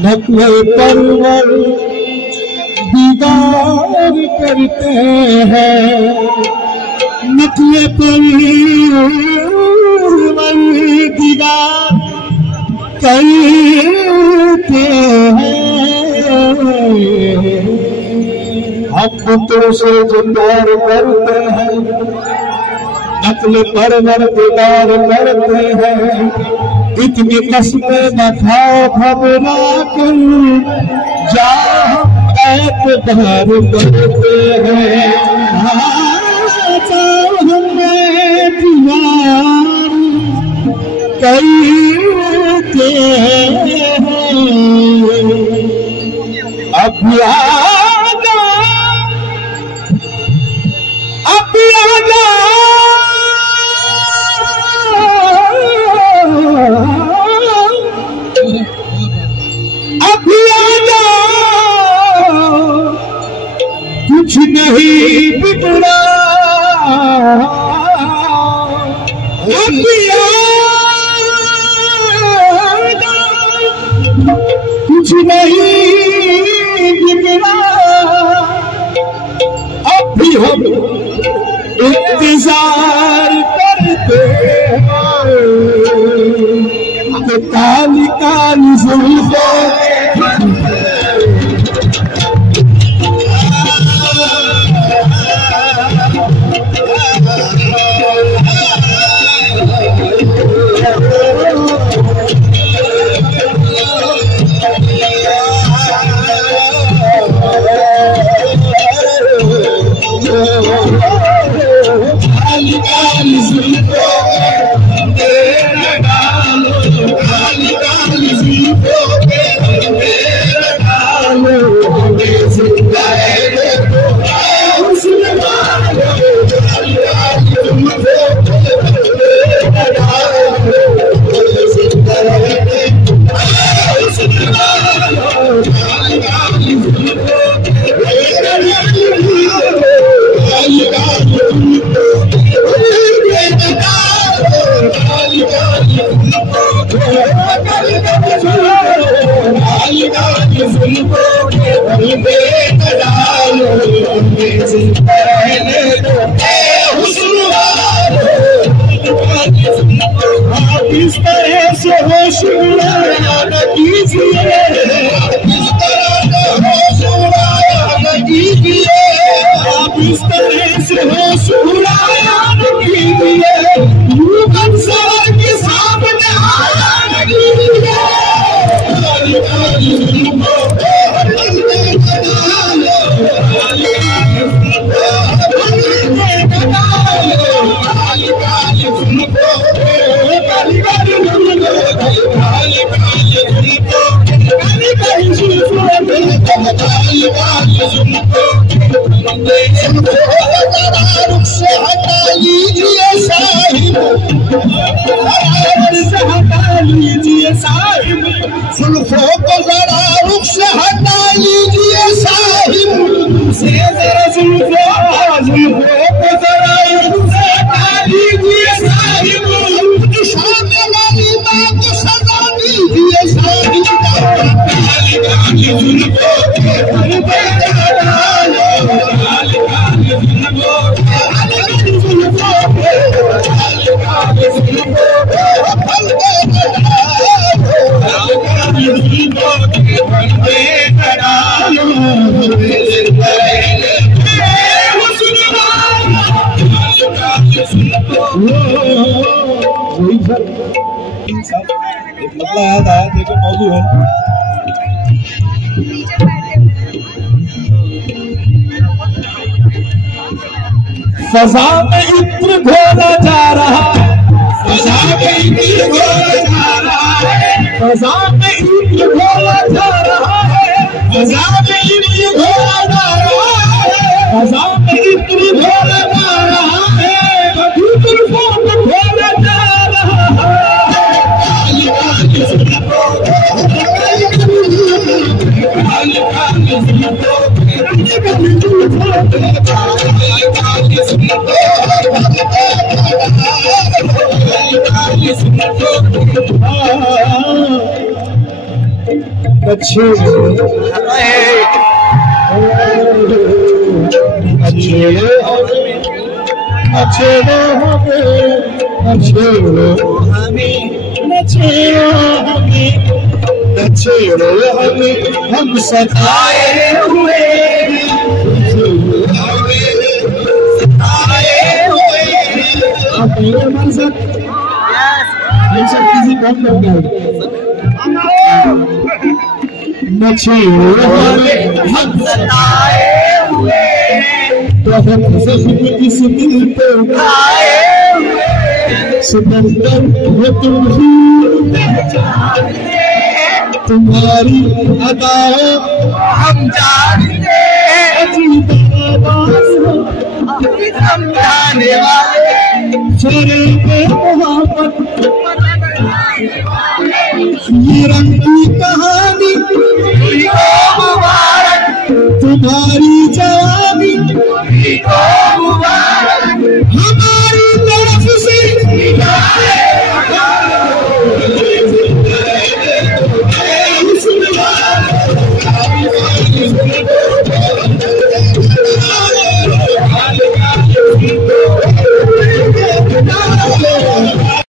नकले परवर दीदार करते हैं, नकले परवर दीदार करते हैं। हम तुमसे जो प्यार करते हैं, नकले परवर दीदार करते हैं। इतनी कस्में न खाओ, घबरा कर जाओ, ऐतबार करते हैं। हमें प्यार करते हैं। अब आजा, अब आजा, अभी आजा, कुछ नहीं बिगड़ा। अभी आजा, कुछ नहीं बिगड़ा। अब भी हम इंतजार करते हैं। काली काली जुल्फों इस तरह से होश उड़ाया न कीजिए, इस तरह से होश उड़ाया न कीजिए। आप इस तरह से होश उड़ाया न कीजिए, यूं कंसर के सामने आया न कीजिए। रुख से हटा लीजिए साहिब, हटा लीजिए साहिब। जुल्फों को जरा रुख से हटा लीजिए साहिब। से जरा जुल्फों को जरा रुख से हटा लीजिए साहिब। शाम वाली माँ को सजा दीजिए साहिब। एक मतलब याद आया, देखो मौजू है। फजा में इत्र घोला जा रहा है, फजा में इत्र घोला जा रहा है, फजा में इत्र घोला जा रहा है, फजा में इत्र घोला जा रहा है, फजा में इत्र घोला जा रहा है, मधु जुल्फों को घोला जा रहा है। अच्छे हम सताए हुए किसी कम करना हम सताए हुए तो हम जख्म इस दिल पे उठाए हुए समंदर है तुम ही तुम्हारी अदाओं हम जानते अजीब आवाज़ समझाने वाले चेहरे पे मोहब्बत ये रंग की कहानी मुबारक तुम्हारी जवानी